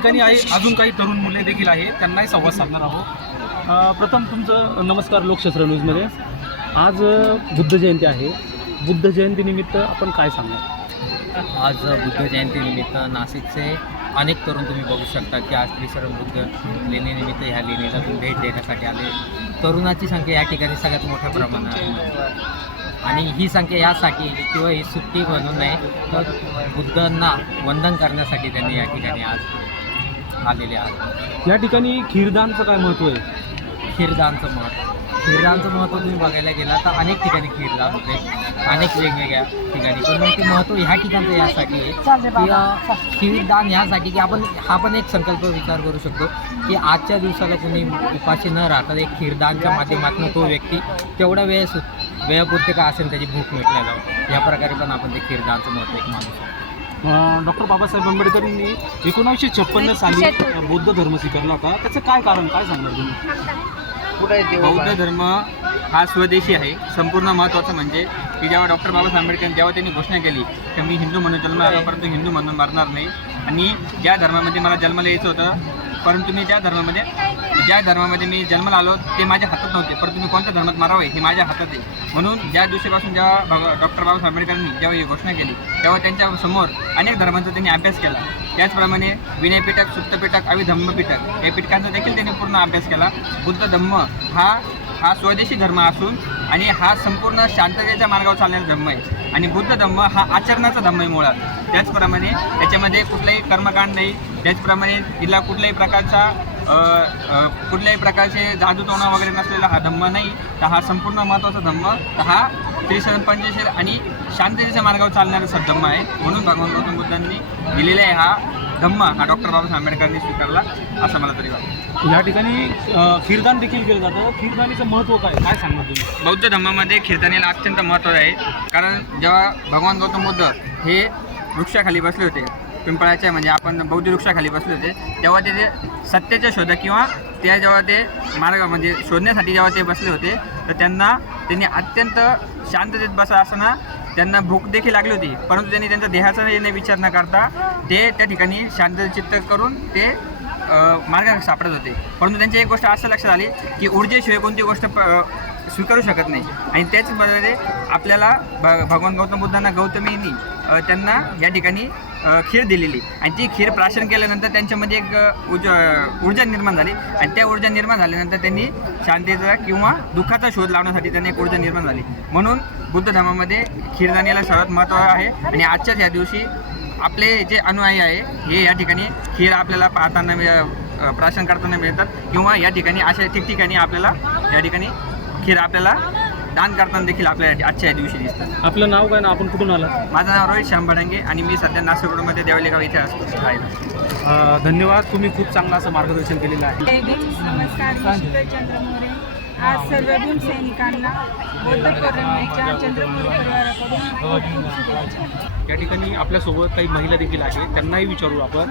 ठिकाणी आहे अजून काही तरुण मुले देखील आहे त्यांनाही संवाद साधणार आहोत. प्रथम तुमचं नमस्कार लोकशास्त्र न्यूजमध्ये. आज बुद्ध जयंती आहे. बुद्ध जयंतीनिमित्त आपण काय सांगणार? आज बुद्ध जयंतीनिमित्त नाशिकचे अनेक तरुण तुम्ही बघू शकता की आज त्रिशरण बुद्ध लेणीनिमित्त ह्या लेणीला तुम्ही भेट देण्यासाठी आले. तरुणाची संख्या या ठिकाणी सगळ्यात मोठ्या प्रमाणात आहे. आणि ही संख्या यासाठी किंवा ही सुट्टी म्हणून नाही तर बुद्धांना वंदन करण्यासाठी त्यांनी या ठिकाणी आज आलेले आहेत. या ठिकाणी खीरदानचं काय महत्त्व आहे? खीरदानचं महत्त्व. खीरदानचं महत्त्व तुम्ही बघायला गेला तर अनेक ठिकाणी खीरदान होते. अनेक वेगवेगळ्या ठिकाणी. पण मग ते महत्त्व ह्या ठिकाणचं यासाठी आहे की अ, खीरदान ह्यासाठी की आपण हा पण एक संकल्प विचार करू शकतो की आजच्या दिवसाला कोणी उपाशी न राहता एक खीरदानच्या माध्यमातून तो व्यक्ती तेवढा वेळ सु वेळापुरते का असेल त्याची भूक मिटल्या जाऊ या प्रकारे पण आपण ते खीरदानचं महत्त्व एक मानू शकतो. डॉक्टर बाबासाहेब आंबेडकरांनी एकोणीसशे छप्पन्न साली बौद्ध धर्म स्वीकारला होता. त्याचं काय कारण काय सांगणार तुम्ही? बौद्ध धर्म हा स्वदेशी आहे. संपूर्ण महत्त्वाचं म्हणजे की जेव्हा डॉक्टर बाबासाहेब आंबेडकर जेव्हा त्यांनी घोषणा केली की मी हिंदू म्हणून जन्म आला परंतु हिंदू म्हणून मरणार नाही. आणि ज्या धर्मामध्ये मला जन्माला यायचं होतं परंतु मी ज्या धर्मामध्ये ज्या धर्मामध्ये मी जन्माला आलो ते माझ्या हातात नव्हते. परंतु मी कोणत्या धर्मात मारावे हे माझ्या हातात आहे. म्हणून ज्या दिवशीपासून जेव्हा डॉक्टर बाबासाहेब आंबेडकरांनी जेव्हा ही घोषणा केली तेव्हा त्यांच्यासमोर अनेक धर्मांचा त्यांनी अभ्यास केला. त्याचप्रमाणे विनयपीठक सुप्तपीठक आणि धम्मपीठक या पीठकांचा देखील त्यांनी पूर्ण अभ्यास केला. बुद्ध धम्म हा हा स्वदेशी धर्म असून आणि हा संपूर्ण शांततेच्या मार्गावर चालणारा धम्म आहे. आणि बुद्ध धम्म हा आचरणाचा धम्म आहे मुळात. त्याचप्रमाणे त्याच्यामध्ये कुठलाही कर्मकांड नाही. त्याचप्रमाणे हिला कुठल्याही प्रकारचा कुठल्याही प्रकारचे जादूटोणा वगैरे नसलेला हा धम्म नाही. तर हा संपूर्ण महत्त्वाचा धम्म तर हा त्रिशरण पंचशील आणि शांततेच्या मार्गावर चालणारा सद्धम्म आहे. म्हणून भगवान गौतम बुद्धांनी दिलेला आहे हा धम्म हा डॉक्टर बाबासाहेब आंबेडकरांनी स्वीकारला असं मला तरी वाटतं. या ठिकाणी खीरदान देखील केलं जातं. खीरदानीचं महत्त्व काय? काय सांगणार तुम्ही? बौद्ध धर्मामध्ये कीर्तनेला अत्यंत महत्त्व आहे. कारण जेव्हा भगवान गौतम बुद्ध हे वृक्षाखाली बसले होते. पिंपळाच्या म्हणजे आपण बौद्ध वृक्षाखाली बसले होते. तेव्हा ते ते सत्याच्या शोधक किंवा त्या जेव्हा ते मार्ग म्हणजे शोधण्यासाठी जेव्हा ते बसले होते तर त्यांना त्यांनी अत्यंत शांततेत बसा असताना त्यांना भूक देखील लागली होती. परंतु त्यांनी त्यांचा देहाचा नाही विचार न करता ते त्या ठिकाणी शांत चित्त करून ते मार्ग सापडत होते. परंतु त्यांची एक गोष्ट असं लक्षात आली की ऊर्जेशिवाय कोणती गोष्ट प स्वीकारू शकत नाही. आणि त्याच बरोबर आपल्याला भ भगवान गौतम बुद्धांना गौतमींनी त्यांना या ठिकाणी खीर दिलेली. आणि ती खीर प्राशन केल्यानंतर त्यांच्यामध्ये एक उज ऊर्जा निर्माण झाली. आणि त्या ऊर्जा निर्माण झाल्यानंतर त्यांनी शांतीचा किंवा दुःखाचा शोध लावण्यासाठी त्यांनी एक ऊर्जा निर्माण झाली. म्हणून बुद्ध धर्मामध्ये खीरदानीला सर्वात महत्त्व आहे. आणि आजच्याच या दिवशी आपले जे अनुयायी आहे हे या ठिकाणी खीर आपल्याला पाहताना मिळ- प्राशन करताना मिळतात. किंवा या ठिकाणी अशा ठिकठिकाणी आपल्याला या ठिकाणी खीर आपल्याला दान करताना देखील आपल्याला आजच्या या दिवशी दिसतात आपलं नाव काय ना? आपण कुठून आला माझं नाव रोहित शांबडांगे आणि मी सध्या नाशिक रोडमध्ये देवलेगाव इथे असतो राहायला. अ, धन्यवाद. तुम्ही खूप चांगलं असं मार्गदर्शन केलेलं आहे. नमस्कार मी आज सर्व भीम सैनिकांना बौद्ध पौर्णिमेच्या चंद्रपूर परिवाराकडून खूप खूप शुभेच्छा. या ठिकाणी आपल्यासोबत काही महिला देखील आहेत. त्यांनाही विचारू आपण.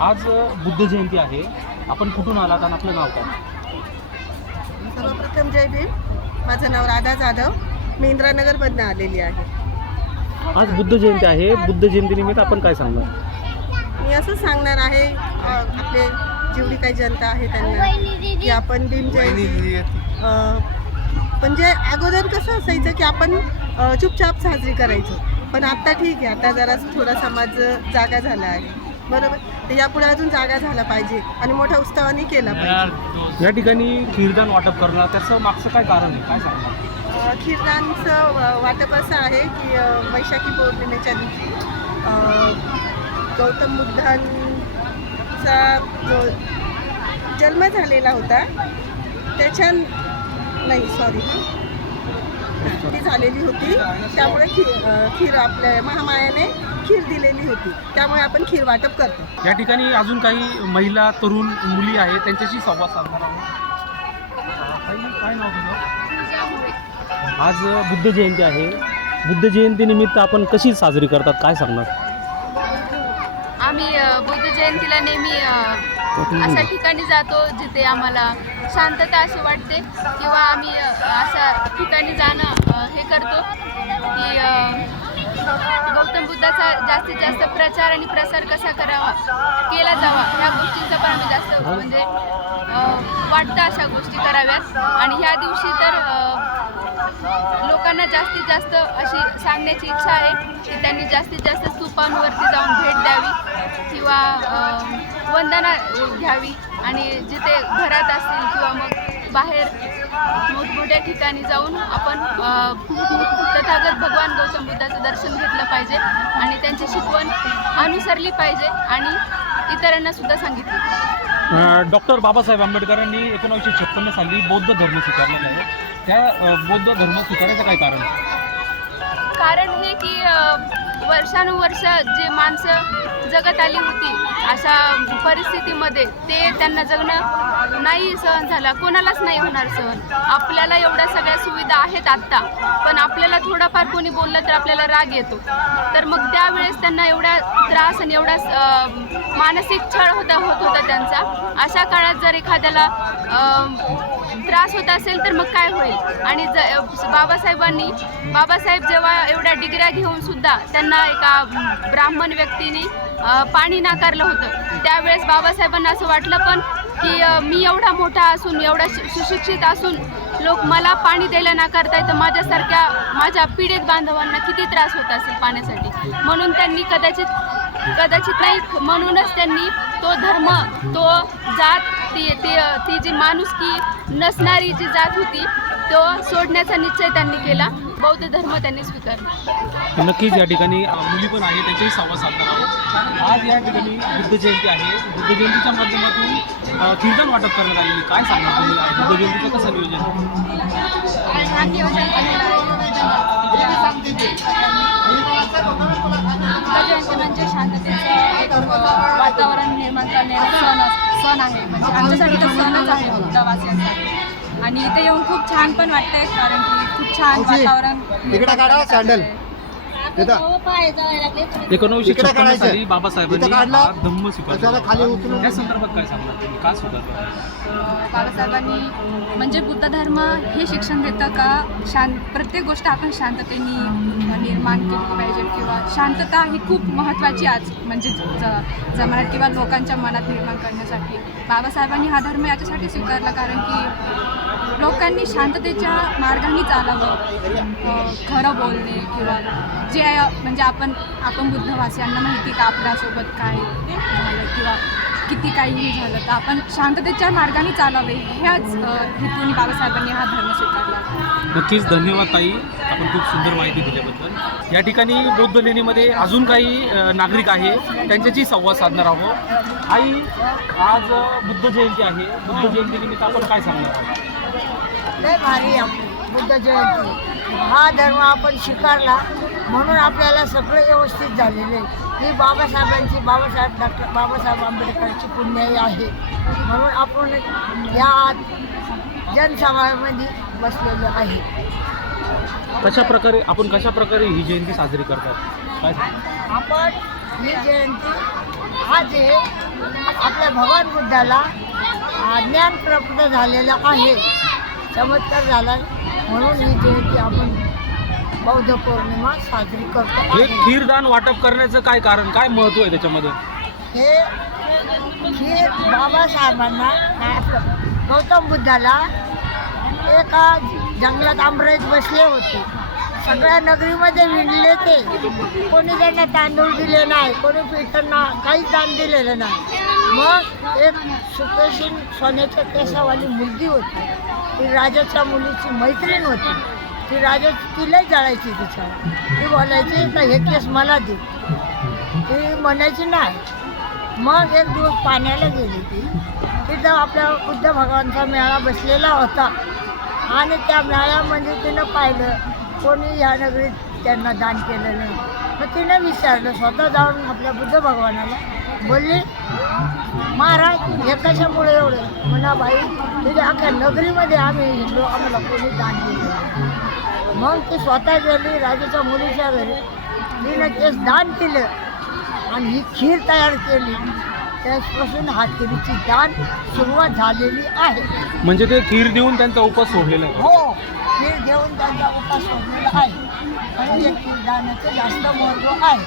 आज बुद्ध जयंती आहे. आपण कुठून आलात आणि आपलं नाव काय? सर्वप्रथम जय भीम. माझं नाव राधा जाधव. मी इंद्रानगरमधनं आलेली आहे. आज बुद्ध जयंती आहे. बुद्ध जयंतीनिमित्त आपण काय सांगणार? मी असं सांगणार आहे अ, आपले जेवढी काही जनता आहे त्यांना की आपण भीम जयंती अ, म्हणजे अगोदर कसं असायचं की आपण अ, चुपचाप साजरी करायचो. पण आता ठीक आहे. आता जरा थोडा समाज जागा झाला आहे. बरोबर? तर यापुढे अजून जागा झाला पाहिजे आणि मोठ्या उत्सवाने केला पाहिजे. या ठिकाणी खीरदान वाटप करणं त्याचं मागचं काय कारण आहे? काय सांगणार? अ, खीरदानचं व- वाटप असं आहे की अ, वैशाखी पौर्णिमेच्या दिवशी अ, गौतम बुद्धांचा जो जन्म झालेला होता त्याच्या नाही सॉरी ती झालेली होती. त्यामुळे खीर अ, खीर आपल्या महामायाने खीर दिलेली होती. त्यामुळे आपण खीर वाटप करतो. या ठिकाणी अजून काही महिला तरुण मुली आहेत. त्यांच्याशी संवाद साधणार आहोत. अ, ताई, काय नाव तुझं? आज बुद्ध जयंती आहे. बुद्ध जयंतीनिमित्त आपण कशी साजरी करतात? काय सांगणार? आम्ही बुद्ध जयंतीला नेहमी अशा ठिकाणी जातो जिथे आम्हाला शांतता अशी वाटते किंवा आम्ही अशा ठिकाणी जाणं हे करतो की गौतम बुद्धाचा जास्तीत जास्त प्रचार आणि प्रसार कसा करावा केला जावा ह्या गोष्टींचा पण आम्ही जास्त म्हणजे वाटतं अशा गोष्टी कराव्यात. आणि ह्या दिवशी तर लोकांना जास्तीत जास्त अशी सांगण्याची इच्छा आहे की त्यांनी जास्तीत जास्त स्तूपांवरती जाऊन भेट द्यावी किंवा वंदना घ्यावी. आणि जिथे घरात असतील किंवा मग बाहेर मोठमोठ्या ठिकाणी जाऊन आपण तथागत भगवान गौतम बुद्धाचं दर्शन घेतलं पाहिजे आणि त्यांची शिकवण अनुसरली पाहिजे आणि इतरांना सुद्धा सांगितली डॉक्टर बाबासाहेब आंबेडकरांनी एकोणीसशे छप्पन्न साली बौद्ध धर्म स्वीकारला आहे. त्या बौद्ध धर्म स्वीकारण्याचं काय कारण? कारण हे की वर्षानुवर्ष जे माणसं जगत आली होती अशा परिस्थितीमध्ये ते त्यांना जगणं नाही सहन झालं. कोणालाच नाही होणार सहन. आपल्याला एवढ्या सगळ्या सुविधा आहेत आत्ता पण आपल्याला थोडाफार कोणी बोललं तर आपल्याला राग येतो. तर मग त्यावेळेस त्यांना एवढा त्रास आणि एवढा मानसिक छळ होता होत होता त्यांचा. अशा काळात जर एखाद्याला त्रास होत असेल तर मग काय होईल? आणि ज बाबासाहेबांनी बाबासाहेब जेव्हा एवढ्या डिग्र्या घेऊन सुद्धा त्यांना एका ब्राह्मण व्यक्तीने पाणी नाकारलं होतं त्यावेळेस बाबासाहेबांना असं वाटलं पण की मी एवढा मोठा असून एवढा सुशिक्षित असून लोक मला पाणी द्यायला नाकारताय तर माझ्यासारख्या माझ्या पीडित बांधवांना किती त्रास होत असेल पाण्यासाठी? म्हणून त्यांनी कदाचित कदाचित नाही म्हणूनच त्यांनी तो धर्म तो जात ती ती ती जी माणुसकी नसणारी जी जात होती तो सोडण्याचा निश्चय त्यांनी केला. बौद्ध धर्म त्यांनी स्वीकारला. नक्कीच या ठिकाणी मुली पण आहे त्यांच्याही संवाद साधणार आहोत. आज या ठिकाणी बुद्ध जयंती आहे. बुद्ध जयंतीच्या माध्यमातून कीर्तन वाटप करण्यात आलेली काय सांगणार तुम्ही बुद्ध जयंतीचं कसं नियोजन म्हणजे शांततेचं एक वातावरण निर्माण सण सण आहे. म्हणजे आमच्यासाठी तर सणच आहे आणि इथे येऊन खूप छान पण वाटतंय कारण की खूप छान वातावरण सँडल. तिथं एकोणीसशे इकडे छप्पन्न काढायचं. साली बाबासाहेबांनी इथं काढलं. हा धम्म त्याला खाली स्वीकारला त्या संदर्भात काय सांगणार तुम्ही? का सुधारलं बाबासाहेबांनी म्हणजे बुद्ध धर्म हे शिक्षण देतं का? शांत प्रत्येक गोष्ट आपण शांततेने निर्माण केली पाहिजे किंवा शांतता ही खूप महत्त्वाची आज म्हणजे ज जमान्यात किंवा लोकांच्या मनात निर्माण करण्यासाठी. बाबासाहेबांनी हा धर्म याच्यासाठी स्वीकारला कारण की लोकांनी शांततेच्या मार्गाने चालावं. खरं बोलणे किंवा जे आहे, म्हणजे आपण आपण बुद्धवासियांना माहिती का आपल्यासोबत काय झालं किंवा किती काही झालं तर आपण शांततेच्या मार्गाने चालावे. ह्याच अ, हेतूने बाबासाहेबांनी हा धर्म स्वीकारला. नक्कीच धन्यवाद ताई. आपण खूप सुंदर माहिती दिल्याबद्दल. या ठिकाणी बौद्ध लेणीमध्ये अजून काही नागरिक आहे. त्यांच्याशी संवाद साधणार आहोत. आई आज बुद्ध जयंती आहे. बुद्ध जयंतीनिमित्त आपण काय सांगणार आहोत? लय भारी आहे. बुद्ध जयंती. हा धर्म आपण स्वीकारला म्हणून आपल्याला सगळं व्यवस्थित झालेलं आहे. ही बाबासाहेबांची बाबासाहेब डॉक्टर बाबासाहेब आंबेडकरची पुण्याई आहे. म्हणून आपण या जनसभामध्ये बसलेलो आहे. कशा प्रकारे आपण कशा प्रकारे ही जयंती साजरी करतात? काय? आपण ही जयंती आज हे आपल्या भगवान बुद्धाला आ, ज्ञान प्राप्त झालेलं आहे. चमत्कार झाला म्हणून ही जयंती आपण बौद्ध पौर्णिमा साजरी करतो. हे आहे. खीरदान वाटप करण्याचं काय कारण काय महत्त्व आहे त्याच्यामध्ये? हे खीर बाबासाहेबांना नाही, आपलं गौतम बुद्धाला एका जंगलात आंबरेत बसले होते. सगळ्या नगरीमध्ये विणले ते. कोणी त्यांना तांदूळ दिले नाही कोणी पिठांना काहीच दान दिलेलं नाही. मग एक सुकेशीन सोन्याच्या केसावाली मुलगी होती. ती राजाच्या मुलीची मैत्रीण होती. ती राजा तिलाही जळायची तिच्यावर ती बोलायची का हे केस मला दे. ती म्हणायची नाही. मग एक दिवस पाण्याला गेली ती. तिथं आपल्या बुद्ध भगवानचा मेळा बसलेला होता. आणि त्या मेळ्यामध्ये तिनं पाहिलं कोणी ह्या नगरीत त्यांना दान केलं नाही. मग तिनं विचारलं स्वतः जाऊन आपल्या बुद्ध भगवानाला बोलली महाराज हे कशामुळे एवढं? म्हणा बाई तुझ्या अख्ख्या नगरीमध्ये आम्ही हिंदू आम्हाला कोणी दान दिलं. मग ती स्वतः गेली राजाच्या मुलीच्या घरी. तिनं तेच दान केलं आणि ही खीर तयार केली. त्यापासून हा खिरीची दान सुरुवात झालेली आहे. म्हणजे ते खीर देऊन त्यांचा उपास सोडलेला आहे. हो खीर घेऊन त्यांचा उपास सोडलेला आहे. जास्त आहे.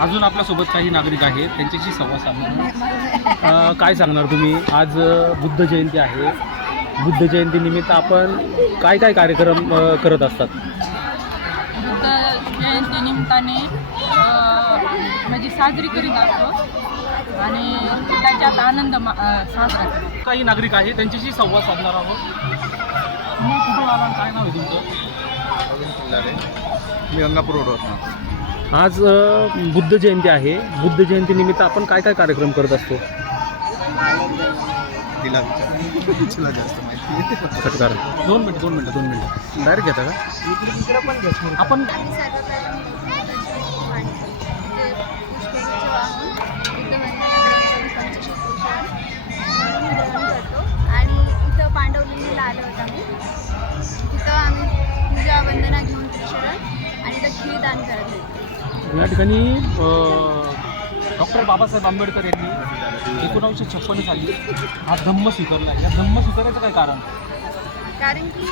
अजून आपल्यासोबत काही नागरिक आहेत त्यांच्याशी संवाद साधणार काय सांगणार तुम्ही? आज बुद्ध जयंती आहे. बुद्ध जयंतीनिमित्त आपण काय काय कार्यक्रम करत असतात? बुद्ध जयंतीनिमित्ताने म्हणजे साजरी करीत असतो. आणि त्याच्यात आनंद साजरा काही नागरिक आहे त्यांच्याशी संवाद साधणार आहोत. तुम्ही कुठून आला काय नाव आहे तुमचं? मी गंगापूर रोडवर आज अ, बुद्ध जयंती आहे. बुद्ध जयंतीनिमित्त आपण काय काय कार्यक्रम करत असतो? तिला विचार. तिला जास्त माहिती सत्कार दोन मिनिट दोन मिनिट दोन मिनिट. डायरेक्ट घेता का? आपण आम्ही आणि इथं आलो होतो आम्ही. तिथं आम्ही पूजा वंदना घेऊन आणि खीर दान करत या ठिकाणी डॉक्टर बाबासाहेब आंबेडकर यांनी एकोणावीसशे छप्पन्न साली हा धम्म स्वीकारला. या धम्म स्वीकारायचं काय कारण? कारण की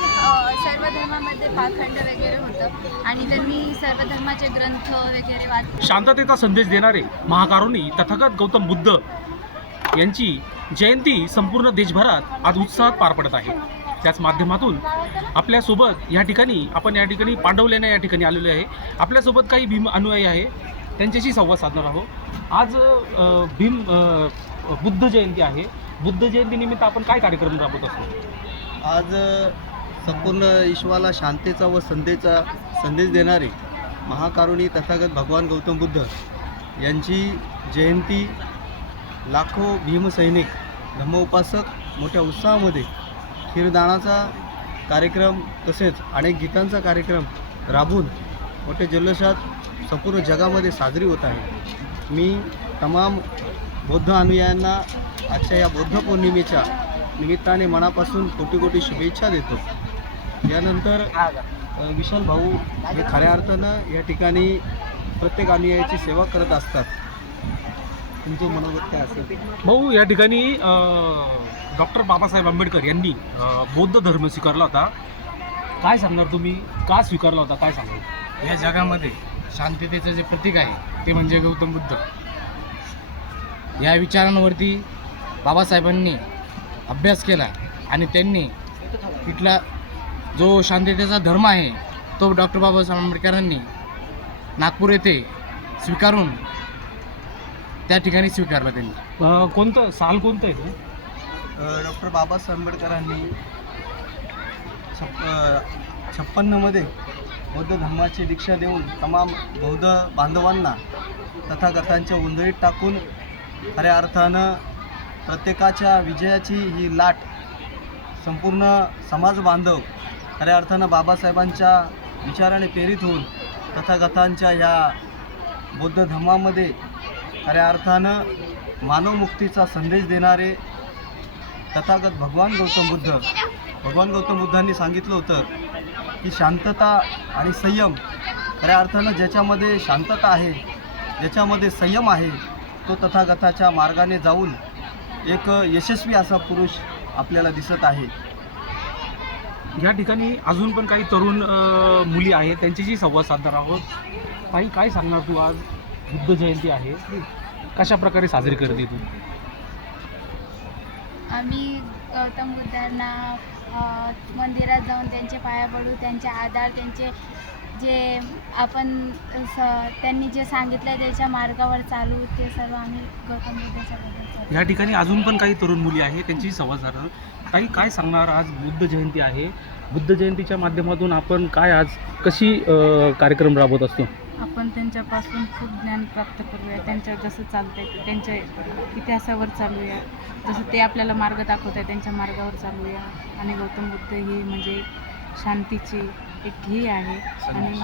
सर्व धर्मामध्ये पाखंड वगैरे होतं आणि त्यांनी सर्व धर्माचे ग्रंथ वगैरे वाच शांततेचा संदेश देणारे महाकारुणी तथागत गौतम बुद्ध यांची जयंती संपूर्ण देशभरात आज उत्साहात पार पडत आहे. त्याच माध्यमातून आपल्यासोबत या ठिकाणी आपण या ठिकाणी पांडवलेण्या या ठिकाणी आलेलो आहे. आपल्यासोबत काही भीम अनुयायी आहे. त्यांच्याशी संवाद साधणार आहोत. आज भीम बुद्ध जयंती आहे. बुद्ध जयंतीनिमित्त आपण काय कार्यक्रम राबवत असतो? आज संपूर्ण विश्वाला शांतीचा व संधेचा संदेश देणारे महाकारुणी तथागत भगवान गौतम बुद्ध यांची जयंती लाखो भीमसैनिक धम्मोपासक मोठ्या उत्साहामध्ये खीरदानाचा कार्यक्रम तसेच अनेक गीतांचा कार्यक्रम राबून मोठ्या जल्लोषात संपूर्ण जगामध्ये साजरी होत आहे. मी तमाम बौद्ध अनुयायांना आजच्या या बौद्ध पौर्णिमेच्या निमित्ताने मनापासून कोटी कोटी शुभेच्छा देतो. यानंतर विशाल भाऊ हे खऱ्या अर्थानं या ठिकाणी प्रत्येक अनुयायाची सेवा करत असतात. तुमचं मनोगत काय असेल? भाऊ या ठिकाणी डॉक्टर बाबासाहेब आंबेडकर यांनी बौद्ध धर्म स्वीकारला होता. काय सांगणार तुम्ही? का स्वीकारला होता? काय सांगाल या जगामध्ये शांततेचं जे प्रतीक आहे ते म्हणजे गौतम बुद्ध. या विचारांवरती बाबासाहेबांनी अभ्यास केला आणि त्यांनी इथला जो शांततेचा धर्म आहे तो डॉक्टर बाबासाहेब आंबेडकरांनी नागपूर येथे स्वीकारून त्या ठिकाणी स्वीकारला त्यांनी. कोणतं? साल कोणतं आहे ते? डॉक्टर बाबासाहेब आंबेडकरांनी छप छप्पन्नमध्ये बौद्ध धर्माची दीक्षा देऊन तमाम बौद्ध बांधवांना तथागतांच्या उंधळीत टाकून खऱ्या अर्थानं प्रत्येकाच्या विजयाची ही लाट संपूर्ण समाज बांधव खऱ्या अर्थानं बाबासाहेबांच्या विचाराने प्रेरित होऊन तथागतांच्या ह्या बौद्ध धर्मामध्ये खऱ्या अर्थानं मानवमुक्तीचा संदेश देणारे तथागत भगवान गौतम बुद्ध भगवान गौतम बुद्धांनी सांगितलं होतं की शांतता आणि संयम खऱ्या अर्थानं ज्याच्यामध्ये शांतता आहे ज्याच्यामध्ये संयम आहे तो तथागताच्या मार्गाने जाऊन एक यशस्वी असा पुरुष आपल्याला दिसत आहे. या ठिकाणी अजून पण काही तरुण मुली आहेत त्यांच्याशी संवाद साधणार आहोत. काही काय सांगणार तू आज? बुद्ध जयंती आहे. कशा प्रकारे साजरी करते तू? आम्ही गौतम बुद्धांना मंदिरात जाऊन त्यांचे पाया पडू त्यांचे आधार त्यांचे जे आपण स त्यांनी जे सांगितलं आहे त्याच्या मार्गावर चालू ते सर्व आम्ही गौतम बुद्धाच्या बद्दल या ठिकाणी अजून पण काही तरुण मुली आहे त्यांची संवाद झाला. काही काय सांगणार आज बुद्ध जयंती आहे? बुद्ध जयंतीच्या माध्यमातून आपण काय आज कशी कार्यक्रम राबवत असतो? आपण त्यांच्यापासून खूप ज्ञान प्राप्त करूया. त्यांच्यावर जसं चालतंय त्यांच्या इतिहासावर चालूया. जसं ते आपल्याला मार्ग दाखवत आहे त्यांच्या मार्गावर चालूया. आणि गौतम बुद्ध ही म्हणजे शांतीची एक ही आहे. आणि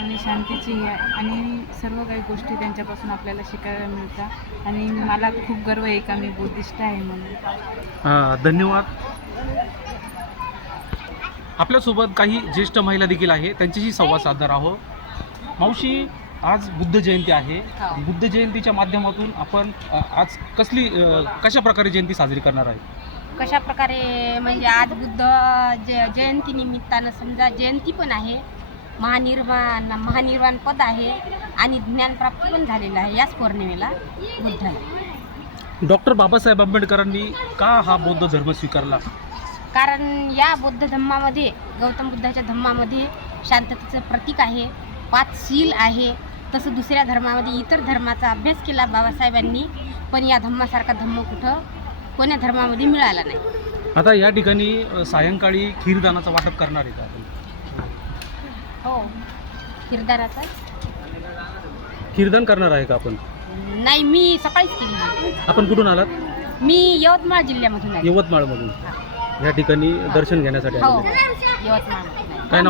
आणि शांतीची ही आहे. आणि सर्व काही गोष्टी त्यांच्यापासून आपल्याला शिकायला मिळतात. आणि मला खूप गर्व आहे का मी बुद्धिस्ट आहे म्हणून. धन्यवाद. आपल्यासोबत काही ज्येष्ठ महिला देखील आहे. त्यांच्याशी संवाद साधणार आहोत. मावशी आज बुद्ध जयंती आहे. बुद्ध जयंतीच्या माध्यमातून आपण आज कसली कशा प्रकारे जयंती साजरी करणार आहे? कशा प्रकारे म्हणजे आज बुद्ध ज जयंती निमित्तानं समजा जयंती पण आहे महानिर्वाण महानिर्वाण पद आहे आणि ज्ञानप्राप्ती पण झालेलं आहे याच पौर्णिमेला बुद्धाला. डॉक्टर बाबासाहेब आंबेडकरांनी का हा बौद्ध धर्म स्वीकारला? कारण या बौद्ध धम्मामध्ये गौतम बुद्धाच्या धम्मामध्ये शांततेचं प्रतीक आहे. पाच शील आहे. तसं दुसऱ्या धर्मामध्ये इतर धर्माचा अभ्यास केला बाबासाहेबांनी पण या धम्मासारखा धम्म कुठं कोण्या धर्मामध्ये मिळाला नाही. आता या ठिकाणी अ, सायंकाळी खीरदानाचं वाटप करणार आहे का आपण. हो. किरदाराचा खीरदान करणार आहे का आपण? नाही मी सकाळीच केली. आपण कुठून आलात? मी यवतमाळ जिल्ह्यामधून आहे यवतमाळमधून. या ठिकाणी दर्शन घेण्यासाठी हो. आलेले यवतमाळ काय नाव